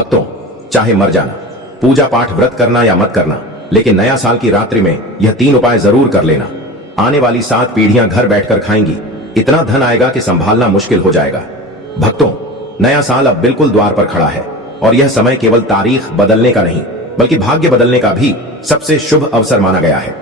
भक्तों, चाहे मर जाना, पूजा पाठ व्रत करना या मत करना, लेकिन नया साल की रात्रि में यह 3 उपाय जरूर कर लेना। आने वाली 7 पीढ़ियां घर बैठकर खाएंगी। इतना धन आएगा कि संभालना मुश्किल हो जाएगा। भक्तों, नया साल अब बिल्कुल द्वार पर खड़ा है और यह समय केवल तारीख बदलने का नहीं बल्कि भाग्य बदलने का भी सबसे शुभ अवसर माना गया है।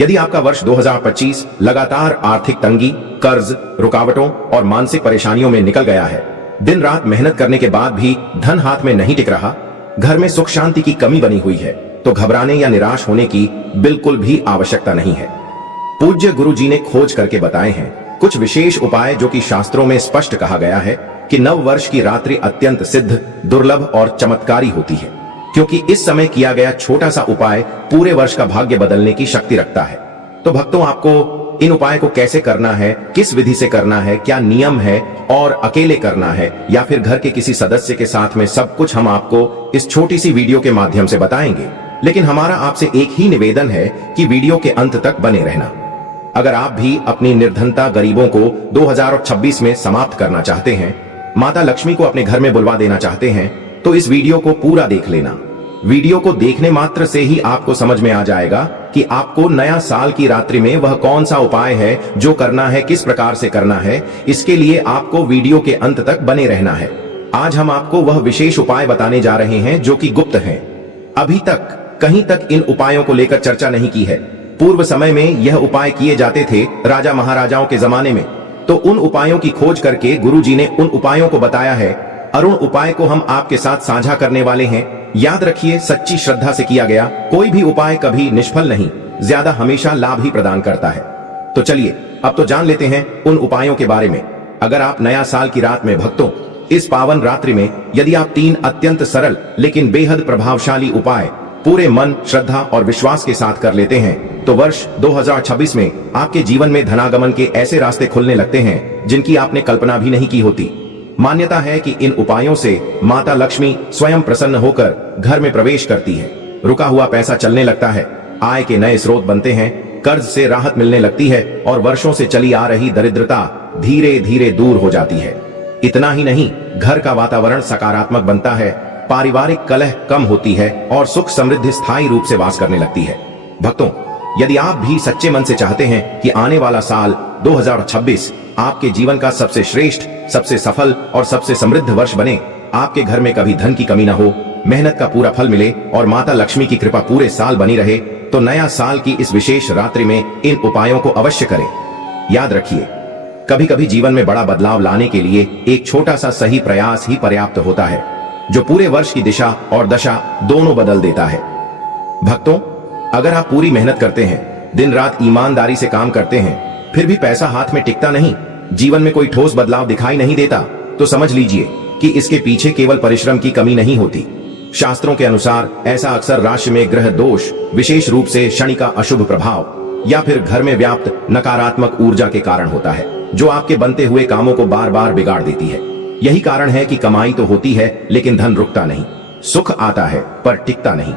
यदि आपका वर्ष 2025 लगातार आर्थिक तंगी, कर्ज, रुकावटों और मानसिक परेशानियों में निकल गया है, दिन रात मेहनत करने के बाद भी धन हाथ में नहीं टिक रहा, घर में सुख शांति की कमी बनी हुई है, तो घबराने या निराश होने की बिल्कुल भी आवश्यकता नहीं है। पूज्य गुरु जी ने खोज करके बताए हैं कुछ विशेष उपाय जो कि शास्त्रों में स्पष्ट कहा गया है कि नव वर्ष की रात्रि अत्यंत सिद्ध, दुर्लभ और चमत्कारी होती है, क्योंकि इस समय किया गया छोटा सा उपाय पूरे वर्ष का भाग्य बदलने की शक्ति रखता है। तो भक्तों, आपको इन उपाय को कैसे करना है, किस विधि से करना है, क्या नियम है और अकेले करना है या फिर घर के किसी सदस्य के साथ में, सब कुछ हम आपको इस छोटी सी वीडियो के माध्यम से बताएंगे। लेकिन हमारा आपसे एक ही निवेदन है कि वीडियो के अंत तक बने रहना। अगर आप भी अपनी निर्धनता, गरीबों को 2026 में समाप्त करना चाहते हैं, माता लक्ष्मी को अपने घर में बुलवा देना चाहते हैं, तो इस वीडियो को पूरा देख लेना। वीडियो को देखने मात्र से ही आपको समझ में आ जाएगा कि आपको नया साल की रात्रि में वह कौन सा उपाय है जो करना है, किस प्रकार से करना है। इसके लिए आपको वीडियो के अंत तक बने रहना है। आज हम आपको वह विशेष उपाय बताने जा रहे हैं जो कि गुप्त हैं। अभी तक कहीं तक इन उपायों को लेकर चर्चा नहीं की है। पूर्व समय में यह उपाय किए जाते थे राजा महाराजाओं के जमाने में, तो उन उपायों की खोज करके गुरु जी ने उन उपायों को बताया है। अरुण उपाय को हम आपके साथ साझा करने वाले हैं। याद रखिए, सच्ची श्रद्धा से किया गया कोई भी उपाय कभी निष्फल नहीं, ज्यादा हमेशा लाभ ही प्रदान करता है। तो चलिए अब तो जान लेते हैं उन उपायों के बारे में। अगर आप नया साल की रात में भक्तों, इस पावन रात्रि में यदि आप 3 अत्यंत सरल लेकिन बेहद प्रभावशाली उपाय पूरे मन, श्रद्धा और विश्वास के साथ कर लेते हैं, तो वर्ष 2026 में आपके जीवन में धनागमन के ऐसे रास्ते खुलने लगते हैं जिनकी आपने कल्पना भी नहीं की होती। मान्यता है कि इन उपायों से माता लक्ष्मी स्वयं प्रसन्न होकर घर में प्रवेश करती है। रुका हुआ पैसा चलने लगता है, आय के नए स्रोत बनते हैं, कर्ज से राहत मिलने लगती है और वर्षों से चली आ रही दरिद्रता धीरे धीरे दूर हो जाती है। इतना ही नहीं, घर का वातावरण सकारात्मक बनता है, पारिवारिक कलह कम होती है और सुख समृद्धि स्थायी रूप से वास करने लगती है। भक्तों, यदि आप भी सच्चे मन से चाहते हैं कि आने वाला साल 2026 आपके जीवन का सबसे श्रेष्ठ, सबसे सफल और सबसे समृद्ध वर्ष बने, आपके घर में कभी धन की कमी न हो, मेहनत का पूरा फल मिले और माता लक्ष्मी की कृपा पूरे साल बनी रहे, तो नया साल की इस विशेष रात्रि में इन उपायों को अवश्य करें। याद रखिए, कभी कभी जीवन में बड़ा बदलाव लाने के लिए एक छोटा सा सही प्रयास ही पर्याप्त होता है, जो पूरे वर्ष की दिशा और दशा दोनों बदल देता है। भक्तों, अगर आप पूरी मेहनत करते हैं, दिन रात ईमानदारी से काम करते हैं, फिर भी पैसा हाथ में टिकता नहीं, जीवन में कोई ठोस बदलाव दिखाई नहीं देता, तो समझ लीजिए कि इसके पीछे केवल परिश्रम की कमी नहीं होती। शास्त्रों के अनुसार ऐसा अक्सर राशि में ग्रह दोष, विशेष रूप से शनि का अशुभ प्रभाव या फिर घर में व्याप्त नकारात्मक ऊर्जा के कारण होता है, जो आपके बनते हुए कामों को बार बार बिगाड़ देती है। यही कारण है कि कमाई तो होती है लेकिन धन रुकता नहीं, सुख आता है पर टिकता नहीं।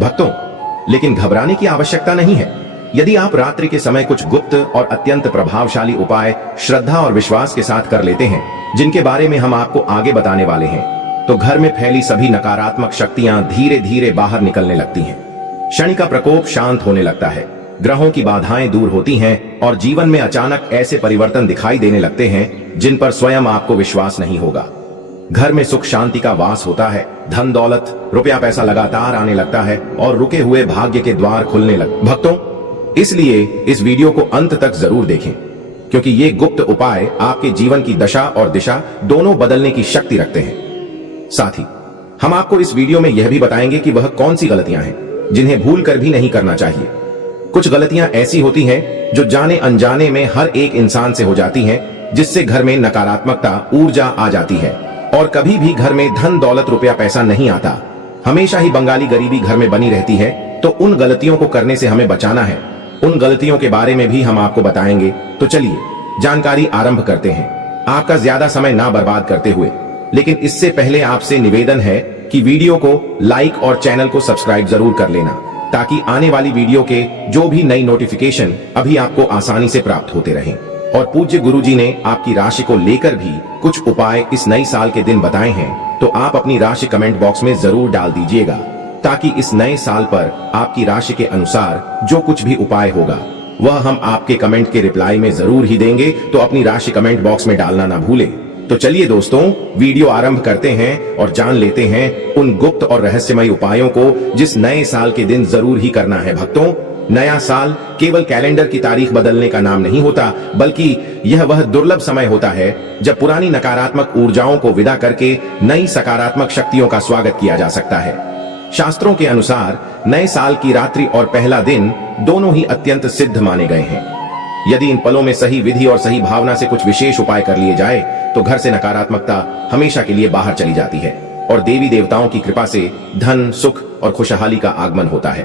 भक्तों, लेकिन घबराने की आवश्यकता नहीं है। यदि आप रात्रि के समय कुछ गुप्त और अत्यंत प्रभावशाली उपाय श्रद्धा और विश्वास के साथ कर लेते हैं, जिनके बारे में हम आपको आगे बताने वाले हैं, तो घर में फैली सभी नकारात्मक शक्तियां धीरे धीरे बाहर निकलने लगती हैं। शनि का प्रकोप शांत होने लगता है, ग्रहों की बाधाएं दूर होती हैं और जीवन में अचानक ऐसे परिवर्तन दिखाई देने लगते हैं जिन पर स्वयं आपको विश्वास नहीं होगा। घर में सुख शांति का वास होता है, धन दौलत, रुपया पैसा लगातार आने लगता है और रुके हुए भाग्य के द्वार खुलने लगते। भक्तों, इसलिए इस वीडियो को अंत तक जरूर देखें, क्योंकि ये गुप्त उपाय आपके जीवन की दशा और दिशा दोनों बदलने की शक्ति रखते हैं। साथ ही हम आपको इस वीडियो में यह भी बताएंगे कि वह कौन सी गलतियां हैं जिन्हें भूल कर भी नहीं करना चाहिए। कुछ गलतियां ऐसी होती हैं जो जाने अनजाने में हर एक इंसान से हो जाती हैं, जिससे घर में नकारात्मकता ऊर्जा आ जाती है और कभी भी घर में धन दौलत रुपया पैसा नहीं आता। हमेशा ही बंगाली गरीबी घर में बनी रहती है, तो उन गलतियों को करने से हमें बचाना है। उन गलतियों के बारे में भी हम आपको बताएंगे। तो चलिए जानकारी आरंभ करते हैं, आपका ज्यादा समय ना बर्बाद करते हुए। लेकिन इससे पहले आपसे निवेदन है कि वीडियो को लाइक और चैनल को सब्सक्राइब जरूर कर लेना, ताकि आने वाली वीडियो के जो भी नई नोटिफिकेशन अभी आपको आसानी से प्राप्त होते रहें। और पूज्य गुरुजी ने आपकी राशि को लेकर भी कुछ उपाय इस नई साल के दिन बताए हैं, तो आप अपनी राशि कमेंट बॉक्स में जरूर डाल दीजिएगा, ताकि इस नए साल पर आपकी राशि के अनुसार जो कुछ भी उपाय होगा वह हम आपके कमेंट के रिप्लाई में जरूर ही देंगे। तो अपनी राशि कमेंट बॉक्स में डालना ना भूलें। तो चलिए दोस्तों, वीडियो आरंभ करते हैं और जान लेते हैं उन गुप्त और रहस्यमय उपायों को जिस नए साल के दिन जरूर ही करना है। भक्तों, नया साल केवल कैलेंडर की तारीख बदलने का नाम नहीं होता, बल्कि यह वह दुर्लभ समय होता है जब पुरानी नकारात्मक ऊर्जाओं को विदा करके नई सकारात्मक शक्तियों का स्वागत किया जा सकता है। शास्त्रों के अनुसार नए साल की रात्रि और पहला दिन दोनों ही अत्यंत सिद्ध माने गए हैं। यदि इन पलों में सही विधि और सही भावना से कुछ विशेष उपाय कर लिए जाए तो घर से नकारात्मकता हमेशा के लिए बाहर चली जाती है और देवी देवताओं की कृपा से धन, सुख और खुशहाली का आगमन होता है।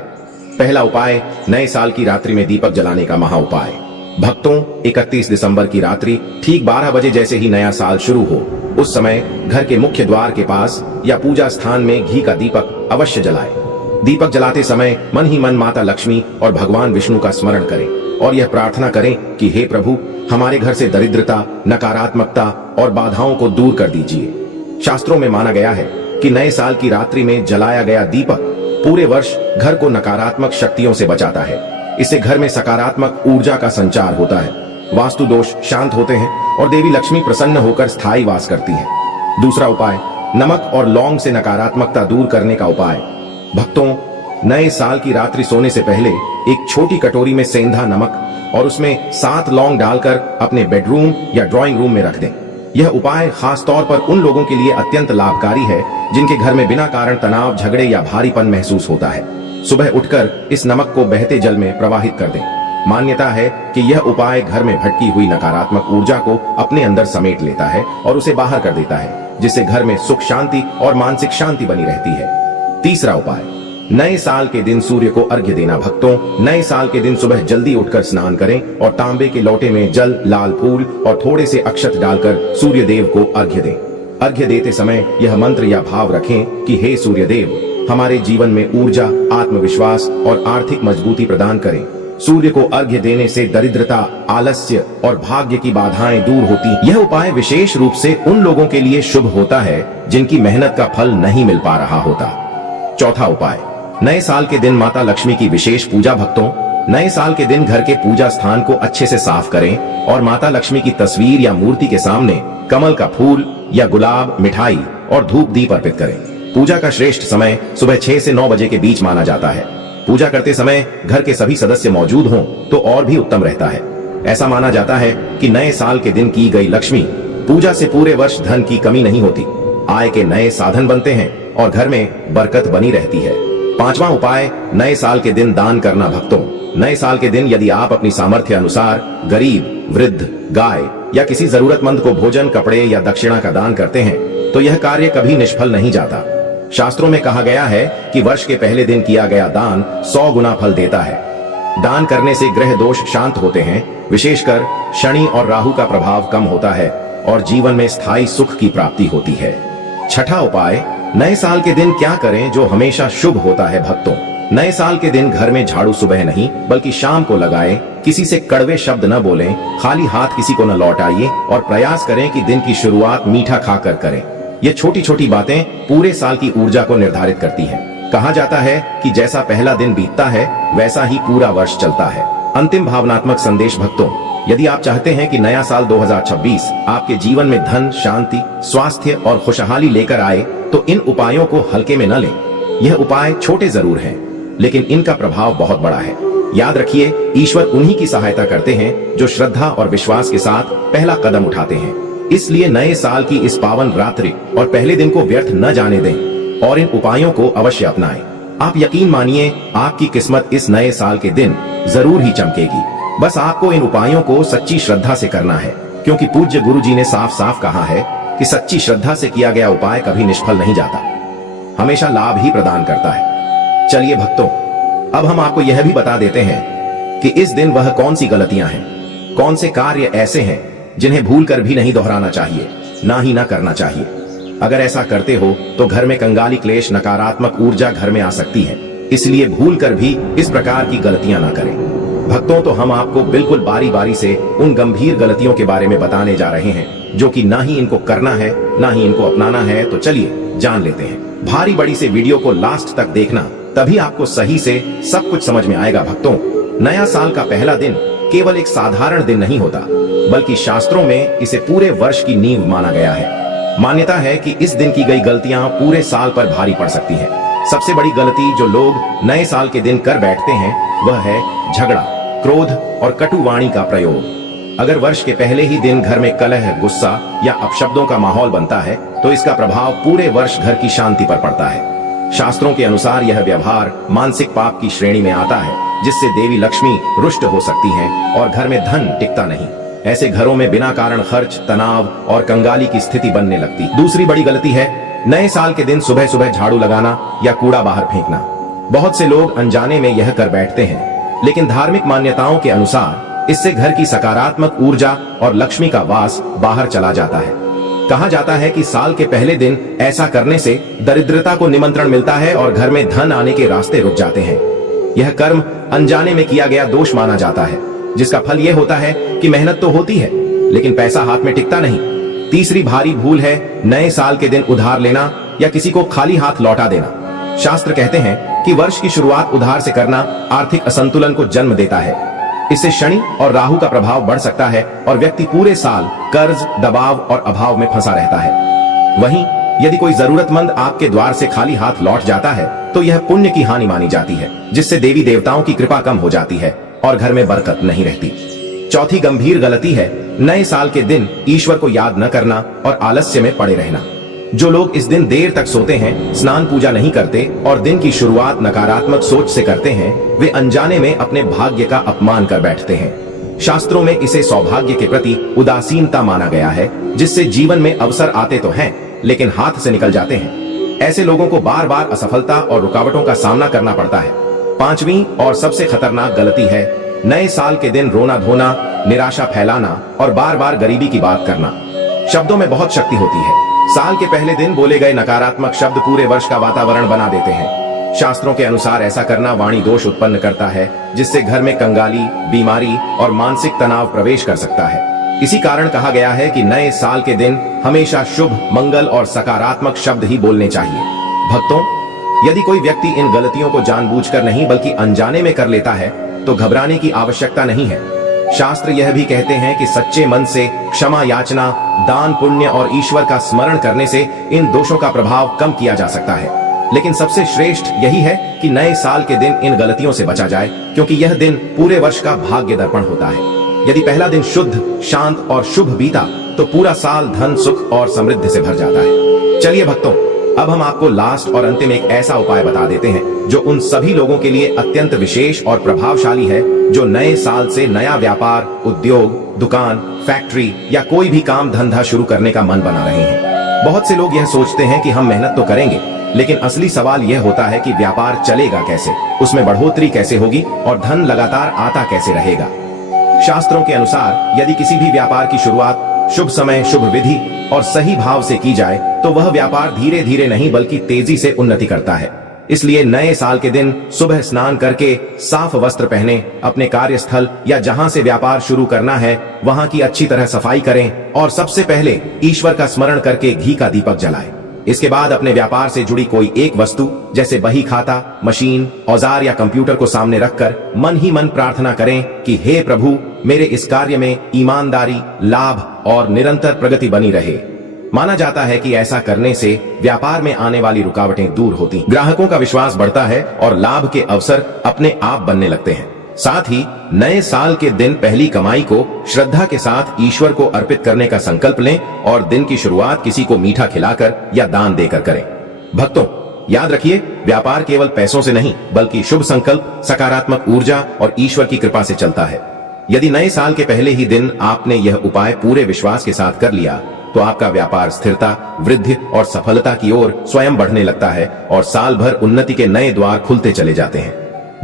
पहला उपाय, नए साल की रात्रि में दीपक जलाने का महा उपाय। भक्तों, 31 दिसंबर की रात्रि ठीक 12 बजे जैसे ही नया साल शुरू हो, उस समय घर के मुख्य द्वार के पास या पूजा स्थान में घी का दीपक अवश्य जलाएं। दीपक जलाते समय मन ही मन माता लक्ष्मी और भगवान विष्णु का स्मरण करें और यह प्रार्थना करें कि हे प्रभु, हमारे घर से दरिद्रता, नकारात्मकता और बाधाओं को दूर कर दीजिए। शास्त्रों में माना गया है कि नए साल की रात्रि में जलाया गया दीपक पूरे वर्ष घर को नकारात्मक शक्तियों से बचाता है। इससे घर में सकारात्मक ऊर्जा का संचार होता है, वास्तु दोष शांत होते हैं और देवी लक्ष्मी प्रसन्न होकर स्थायी वास करती है। दूसरा उपाय, नमक और लौंग से नकारात्मकता दूर करने का उपाय। भक्तों, नए साल की रात्रि सोने से पहले एक छोटी कटोरी में सेंधा नमक और उसमें 7 लौंग डालकर अपने बेडरूम या ड्राइंग रूम में रख दें। यह उपाय खास तौर पर उन लोगों के लिए अत्यंत लाभकारी है जिनके घर में बिना कारण तनाव, झगड़े या भारीपन महसूस होता है। सुबह उठकर इस नमक को बहते जल में प्रवाहित कर दें। मान्यता है कि यह उपाय घर में भटकी हुई नकारात्मक ऊर्जा को अपने अंदर समेट लेता है और उसे बाहर कर देता है, जिससे घर में सुख, शांति और मानसिक शांति बनी रहती है। तीसरा उपाय, नए साल के दिन सूर्य को अर्घ्य देना। भक्तों, नए साल के दिन सुबह जल्दी उठकर स्नान करें और तांबे के लोटे में जल, लाल फूल और थोड़े से अक्षत डालकर सूर्य देव को अर्घ्य दें। अर्घ्य देते समय यह मंत्र या भाव रखें कि हे सूर्य देव, हमारे जीवन में ऊर्जा, आत्मविश्वास और आर्थिक मजबूती प्रदान करें। सूर्य को अर्घ्य देने से दरिद्रता, आलस्य और भाग्य की बाधाएं दूर होती। यह उपाय विशेष रूप से उन लोगों के लिए शुभ होता है जिनकी मेहनत का फल नहीं मिल पा रहा होता। चौथा उपाय, नए साल के दिन माता लक्ष्मी की विशेष पूजा। भक्तों, नए साल के दिन घर के पूजा स्थान को अच्छे से साफ करें और माता लक्ष्मी की तस्वीर या मूर्ति के सामने कमल का फूल या गुलाब, मिठाई और धूप दीप अर्पित करें। पूजा का श्रेष्ठ समय सुबह 6 से 9 बजे के बीच माना जाता है। पूजा करते समय घर के सभी सदस्य मौजूद हों तो और भी उत्तम रहता है। ऐसा माना जाता है कि नए साल के दिन की गई लक्ष्मी पूजा से पूरे वर्ष धन की कमी नहीं होती, आय के नए साधन बनते हैं और घर में बरकत बनी रहती है। पांचवा उपाय, नए साल के दिन दान करना। भक्तों, नए साल के दिन यदि आप अपनी सामर्थ्य अनुसार गरीब, वृद्ध, गाय या किसी जरूरतमंद को भोजन, कपड़े या दक्षिणा का दान करते हैं तो यह कार्य कभी निष्फल नहीं जाता। शास्त्रों में कहा गया है कि वर्ष के पहले दिन किया गया दान 100 गुना फल देता है। दान करने से ग्रह दोष शांत होते हैं, विशेषकर शनि और राहु का प्रभाव कम होता है और जीवन में स्थायी सुख की प्राप्ति होती है। छठा उपाय, नए साल के दिन क्या करें जो हमेशा शुभ होता है। भक्तों, नए साल के दिन घर में झाड़ू सुबह नहीं बल्कि शाम को लगाएं। किसी से कड़वे शब्द न बोलें, खाली हाथ किसी को न लौटाइए और प्रयास करें कि दिन की शुरुआत मीठा खाकर करें। ये छोटी छोटी बातें पूरे साल की ऊर्जा को निर्धारित करती हैं। कहा जाता है कि जैसा पहला दिन बीतता है वैसा ही पूरा वर्ष चलता है। अंतिम भावनात्मक संदेश। भक्तों, यदि आप चाहते हैं कि नया साल 2026 आपके जीवन में धन, शांति, स्वास्थ्य और खुशहाली लेकर आए तो इन उपायों को हल्के में न लें। यह उपाय छोटे जरूर हैं, लेकिन इनका प्रभाव बहुत बड़ा है। याद रखिए, ईश्वर उन्हीं की सहायता करते हैं जो श्रद्धा और विश्वास के साथ पहला कदम उठाते हैं। इसलिए नए साल की इस पावन रात्रि और पहले दिन को व्यर्थ न जाने दें और इन उपायों को अवश्य अपनाएं। आप यकीन मानिए, आपकी किस्मत इस नए साल के दिन जरूर ही चमकेगी। बस आपको इन उपायों को सच्ची श्रद्धा से करना है, क्योंकि पूज्य गुरु जी ने साफ साफ कहा है कि सच्ची श्रद्धा से किया गया उपाय कभी निष्फल नहीं जाता, हमेशा लाभ ही प्रदान करता है। चलिए भक्तों, अब हम आपको यह भी बता देते हैं कि इस दिन वह कौन सी गलतियां हैं, कौन से कार्य ऐसे हैं जिन्हें भूलकर भी नहीं दोहराना चाहिए, ना ही ना करना चाहिए। अगर ऐसा करते हो तो घर में कंगाली क्लेश, नकारात्मक ऊर्जा घर में आ सकती है। इसलिए भूलकर भी इस प्रकार की गलतियां ना करें। भक्तों, तो हम आपको बिल्कुल बारी बारी से उन गंभीर गलतियों के बारे में बताने जा रहे हैं जो कि ना ही इनको करना है ना ही इनको अपनाना है। तो चलिए जान लेते हैं। भारी बड़ी से वीडियो को लास्ट तक देखना, तभी आपको सही से सब कुछ समझ में आएगा। भक्तों, नया साल का पहला दिन केवल एक साधारण दिन नहीं होता, बल्कि शास्त्रों में इसे पूरे वर्ष की नींव माना गया है। मान्यता है कि इस दिन की गई गलतियां पूरे साल पर भारी पड़ सकती है। सबसे बड़ी गलती जो लोग नए साल के दिन कर बैठते हैं वह है झगड़ा, क्रोध और कटु वाणी का प्रयोग। अगर वर्ष के पहले ही दिन घर में कलह, गुस्सा या अपशब्दों का माहौल बनता है तो इसका प्रभाव पूरे वर्ष घर की शांति पर पड़ता है। शास्त्रों के अनुसार यह व्यवहार मानसिक पाप की श्रेणी में आता है, जिससे देवी लक्ष्मी रुष्ट हो सकती हैं और घर में धन टिकता नहीं। ऐसे घरों में बिना कारण खर्च, तनाव और कंगाली की स्थिति बनने लगती। दूसरी बड़ी गलती है नए साल के दिन सुबह सुबह झाड़ू लगाना या कूड़ा बाहर फेंकना। बहुत से लोग अनजाने में यह कर बैठते हैं, लेकिन धार्मिक मान्यताओं के अनुसार इससे घर की सकारात्मक ऊर्जा और लक्ष्मी का वास बाहर चला जाता है। कहा जाता है कि साल के पहले दिन ऐसा करने से दरिद्रता को निमंत्रण मिलता है और घर में धन आने के रास्ते रुक जाते हैं। यह कर्म अनजाने में किया गया दोष माना जाता है, जिसका फल यह होता है कि मेहनत तो होती है लेकिन पैसा हाथ में टिकता नहीं। तीसरी भारी भूल है नए साल के दिन उधार लेना या किसी को खाली हाथ लौटा देना। शास्त्र कहते हैं कि वर्ष की शुरुआत उधार से करना आर्थिक असंतुलन को जन्म देता है। इससे शनि और राहु का प्रभाव बढ़ सकता है और व्यक्ति पूरे साल कर्ज, दबाव और अभाव में फंसा रहता है। वहीं यदि कोई जरूरतमंद आपके द्वार से खाली हाथ लौट जाता है तो यह पुण्य की हानि मानी जाती है, जिससे देवी देवताओं की कृपा कम हो जाती है और घर में बरकत नहीं रहती। चौथी गंभीर गलती है नए साल के दिन ईश्वर को याद न करना और आलस्य में पड़े रहना। जो लोग इस दिन देर तक सोते हैं, स्नान पूजा नहीं करते और दिन की शुरुआत नकारात्मक सोच से करते हैं, वे अनजाने में अपने भाग्य का अपमान कर बैठते हैं। शास्त्रों में इसे सौभाग्य के प्रति उदासीनता माना गया है, जिससे जीवन में अवसर आते तो हैं लेकिन हाथ से निकल जाते हैं। ऐसे लोगों को बार बार असफलता और रुकावटों का सामना करना पड़ता है। पांचवी और सबसे खतरनाक गलती है नए साल के दिन रोना धोना, निराशा फैलाना और बार बार गरीबी की बात करना। शब्दों में बहुत शक्ति होती है। साल के पहले दिन बोले गए नकारात्मक शब्द पूरे वर्ष का वातावरण बना देते हैं। शास्त्रों के अनुसार ऐसा करना वाणी दोष उत्पन्न करता है, जिससे घर में कंगाली, बीमारी और मानसिक तनाव प्रवेश कर सकता है। इसी कारण कहा गया है कि नए साल के दिन हमेशा शुभ, मंगल और सकारात्मक शब्द ही बोलने चाहिए। भक्तों, यदि कोई व्यक्ति इन गलतियों को जानबूझकर नहीं बल्कि अनजाने में कर लेता है तो घबराने की आवश्यकता नहीं है। शास्त्र यह भी कहते हैं कि सच्चे मन से क्षमा याचना, दान, पुण्य और ईश्वर का स्मरण करने से इन दोषों का प्रभाव कम किया जा सकता है। लेकिन सबसे श्रेष्ठ यही है कि नए साल के दिन इन गलतियों से बचा जाए, क्योंकि यह दिन पूरे वर्ष का भाग्य दर्पण होता है। यदि पहला दिन शुद्ध, शांत और शुभ बीता तो पूरा साल धन, सुख और समृद्धि से भर जाता है। चलिए भक्तों, अब हम आपको लास्ट और अंतिम एक ऐसा उपाय बता देते हैं जो उन सभी लोगों के लिए अत्यंत विशेष और प्रभावशाली है जो नए साल से नया व्यापार, उद्योग, दुकान, फैक्ट्री या कोई भी काम धंधा शुरू करने का मन बना रहे हैं। बहुत से लोग यह सोचते हैं कि हम मेहनत तो करेंगे, लेकिन असली सवाल यह होता है कि व्यापार चलेगा कैसे, उसमें बढ़ोतरी कैसे होगी और धन लगातार आता कैसे रहेगा। शास्त्रों के अनुसार यदि किसी भी व्यापार की शुरुआत शुभ समय, शुभ विधि और सही भाव से की जाए तो वह व्यापार धीरे धीरे नहीं बल्कि तेजी से उन्नति करता है। इसलिए नए साल के दिन सुबह स्नान करके साफ वस्त्र पहने, अपने कार्यस्थल या जहां से व्यापार शुरू करना है वहां की अच्छी तरह सफाई करें और सबसे पहले ईश्वर का स्मरण करके घी का दीपक जलाएं। इसके बाद अपने व्यापार से जुड़ी कोई एक वस्तु जैसे बही खाता, मशीन, औजार या कंप्यूटर को सामने रखकर मन ही मन प्रार्थना करें कि हे प्रभु, मेरे इस कार्य में ईमानदारी, लाभ और निरंतर प्रगति बनी रहे। माना जाता है कि ऐसा करने से व्यापार में आने वाली रुकावटें दूर होती, ग्राहकों का विश्वास बढ़ता है और लाभ के अवसर अपने आप बनने लगते हैं। साथ ही नए साल के दिन पहली कमाई को श्रद्धा के साथ ईश्वर को अर्पित करने का संकल्प लें और दिन की शुरुआत किसी को मीठा खिलाकर या दान देकर करें। भक्तों, याद रखिए, व्यापार केवल पैसों से नहीं बल्कि शुभ संकल्प, सकारात्मक ऊर्जा और ईश्वर की कृपा से चलता है। यदि नए साल के पहले ही दिन आपने यह उपाय पूरे विश्वास के साथ कर लिया तो आपका व्यापार स्थिरता, वृद्धि और सफलता की ओर स्वयं बढ़ने लगता है और साल भर उन्नति के नए द्वार खुलते चले जाते हैं।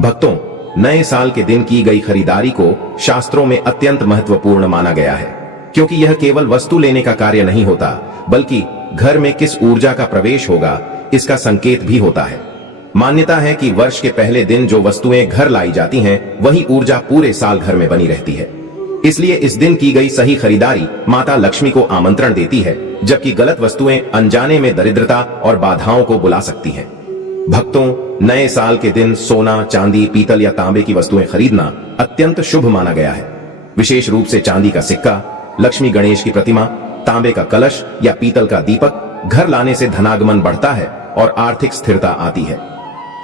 भक्तों, नए साल के दिन की गई खरीदारी को शास्त्रों में अत्यंत महत्वपूर्ण माना गया है, क्योंकि यह केवल वस्तु लेने का कार्य नहीं होता बल्कि घर में किस ऊर्जा का प्रवेश होगा इसका संकेत भी होता है। मान्यता है कि वर्ष के पहले दिन जो वस्तुएं घर लाई जाती हैं, वही ऊर्जा पूरे साल घर में बनी रहती है। इसलिए इस दिन की गई सही खरीदारी माता लक्ष्मी को आमंत्रण देती है, जबकि गलत वस्तुएं अनजाने में दरिद्रता और बाधाओं को बुला सकती हैं। भक्तों, नए साल के दिन सोना, चांदी, पीतल या तांबे की वस्तुएं खरीदना अत्यंत शुभ माना गया है। विशेष रूप से चांदी का सिक्का, लक्ष्मी गणेश की प्रतिमा, तांबे का कलश या पीतल का दीपक घर लाने से धनागमन बढ़ता है और आर्थिक स्थिरता आती है।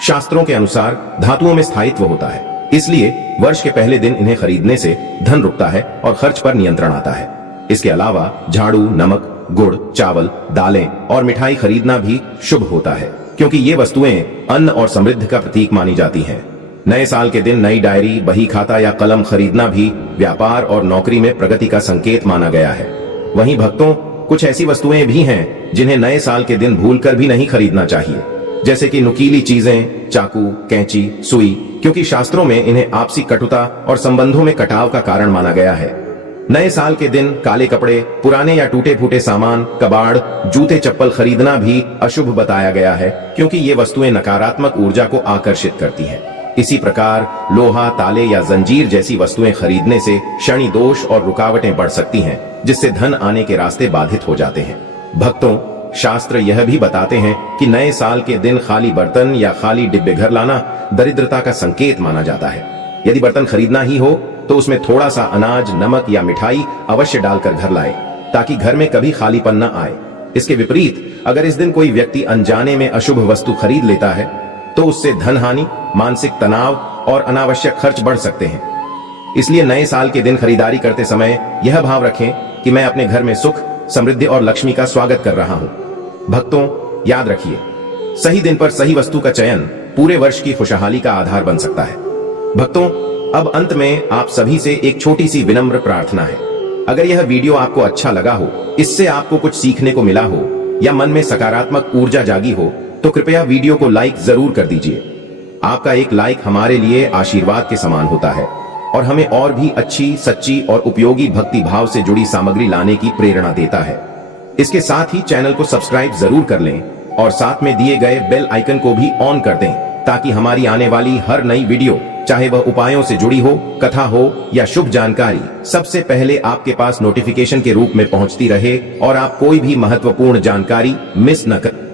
शास्त्रों के अनुसार धातुओं में स्थायित्व होता है, इसलिए वर्ष के पहले दिन इन्हें खरीदने से धन रुकता है और खर्च पर नियंत्रण आता है। इसके अलावा झाड़ू, नमक, गुड़, चावल, दालें और मिठाई खरीदना भी शुभ होता है, क्योंकि ये वस्तुएं अन्न और समृद्धि का प्रतीक मानी जाती हैं। नए साल के दिन नई डायरी, बही खाता या कलम खरीदना भी व्यापार और नौकरी में प्रगति का संकेत माना गया है। वहीं भक्तों, कुछ ऐसी वस्तुएं भी हैं जिन्हें नए साल के दिन भूलकर भी नहीं खरीदना चाहिए, जैसे कि नुकीली चीजें, चाकू, कैंची, सुई, क्योंकि शास्त्रों में इन्हें आपसी कटुता और संबंधों में कटाव का कारण माना गया है। नए साल के दिन काले कपड़े, पुराने या टूटे फूटे सामान, कबाड़, जूते, चप्पल खरीदना भी अशुभ बताया गया है, क्योंकि ये वस्तुएं नकारात्मक ऊर्जा को आकर्षित करती हैं। इसी प्रकार लोहा, ताले या जंजीर जैसी वस्तुएं खरीदने से शनि दोष और रुकावटें बढ़ सकती हैं, जिससे धन आने के रास्ते बाधित हो जाते हैं। भक्तों, शास्त्र यह भी बताते हैं कि नए साल के दिन खाली बर्तन या खाली डिब्बे घर लाना दरिद्रता का संकेत माना जाता है। यदि बर्तन खरीदना ही हो तो उसमें थोड़ा सा अनाज, नमक या मिठाई अवश्य डालकर घर लाए, ताकि घर में कभी खालीपन न आए। इसके विपरीत अगर इस दिन कोई व्यक्ति अनजाने में अशुभ वस्तु खरीद लेता है तो उससे धन हानि, मानसिक तनाव और अनावश्यक खर्च बढ़ सकते हैं। इसलिए नए साल के दिन खरीदारी करते समय यह भाव रखें कि मैं अपने घर में सुख, समृद्धि और लक्ष्मी का स्वागत कर रहा हूं। भक्तों, याद रखिए, सही दिन पर सही वस्तु का चयन पूरे वर्ष की खुशहाली का आधार बन सकता है। भक्तों, अब अंत में आप सभी से एक छोटी सी विनम्र प्रार्थना है। अगर यह वीडियो आपको अच्छा लगा हो, इससे आपको कुछ सीखने को मिला हो या मन में सकारात्मक ऊर्जा जागी हो, तो कृपया वीडियो को लाइक जरूर कर दीजिए। आपका एक लाइक हमारे लिए आशीर्वाद के समान होता है और हमें और भी अच्छी, सच्ची और उपयोगी भक्ति भाव से जुड़ी सामग्री लाने की प्रेरणा देता है। इसके साथ ही चैनल को सब्सक्राइब जरूर कर लें और साथ में दिए गए बेल आइकन को भी ऑन कर दें, ताकि हमारी आने वाली हर नई वीडियो, चाहे वह उपायों से जुड़ी हो, कथा हो या शुभ जानकारी, सबसे पहले आपके पास नोटिफिकेशन के रूप में पहुंचती रहे और आप कोई भी महत्वपूर्ण जानकारी मिस न करें।